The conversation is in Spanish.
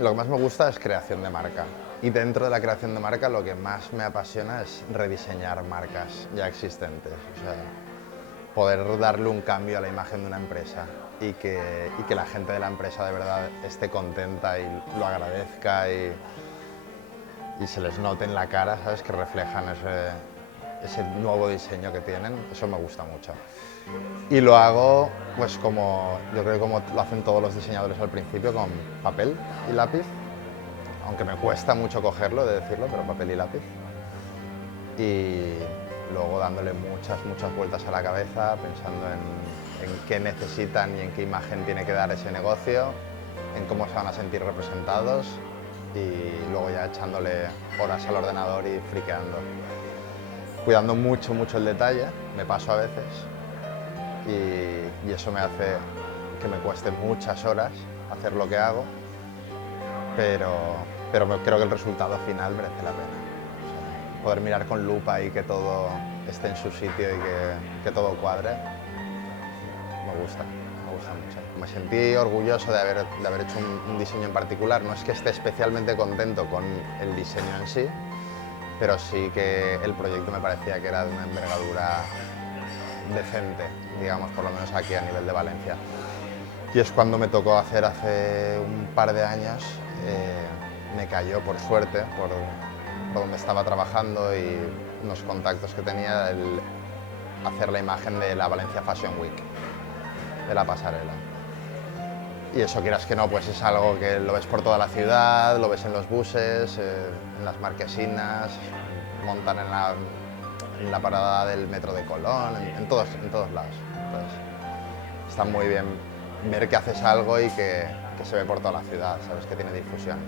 Lo que más me gusta es creación de marca. Y dentro de la creación de marca lo que más me apasiona es rediseñar marcas ya existentes. O sea, poder darle un cambio a la imagen de una empresa y que la gente de la empresa de verdad esté contenta y lo agradezca y se les note en la cara, ¿sabes? Que reflejan ese nuevo diseño que tienen, eso me gusta mucho. Y lo hago, pues como yo creo que como lo hacen todos los diseñadores al principio, con papel y lápiz, aunque me cuesta mucho cogerlo, de decirlo, pero papel y lápiz. Y luego dándole muchas vueltas a la cabeza, pensando en qué necesitan y en qué imagen tiene que dar ese negocio, en cómo se van a sentir representados y luego ya echándole horas al ordenador y friqueando. Cuidando mucho el detalle, me paso a veces y eso me hace que me cueste muchas horas hacer lo que hago, pero, creo que el resultado final merece la pena. O sea, poder mirar con lupa y que todo esté en su sitio y que todo cuadre, me gusta mucho. Me sentí orgulloso de haber hecho un diseño en particular. No es que esté especialmente contento con el diseño en sí, pero sí que el proyecto me parecía que era de una envergadura decente, digamos, por lo menos aquí a nivel de Valencia. Y es cuando me tocó hacer hace un par de años, me cayó por suerte, por donde estaba trabajando y unos contactos que tenía, el hacer la imagen de la Valencia Fashion Week, de la pasarela. Y eso, quieras que no, pues es algo que lo ves por toda la ciudad, lo ves en los buses, en las marquesinas, montan en la parada del metro de Colón, en todos lados. Entonces, está muy bien ver que haces algo y que se ve por toda la ciudad, sabes que tiene difusión.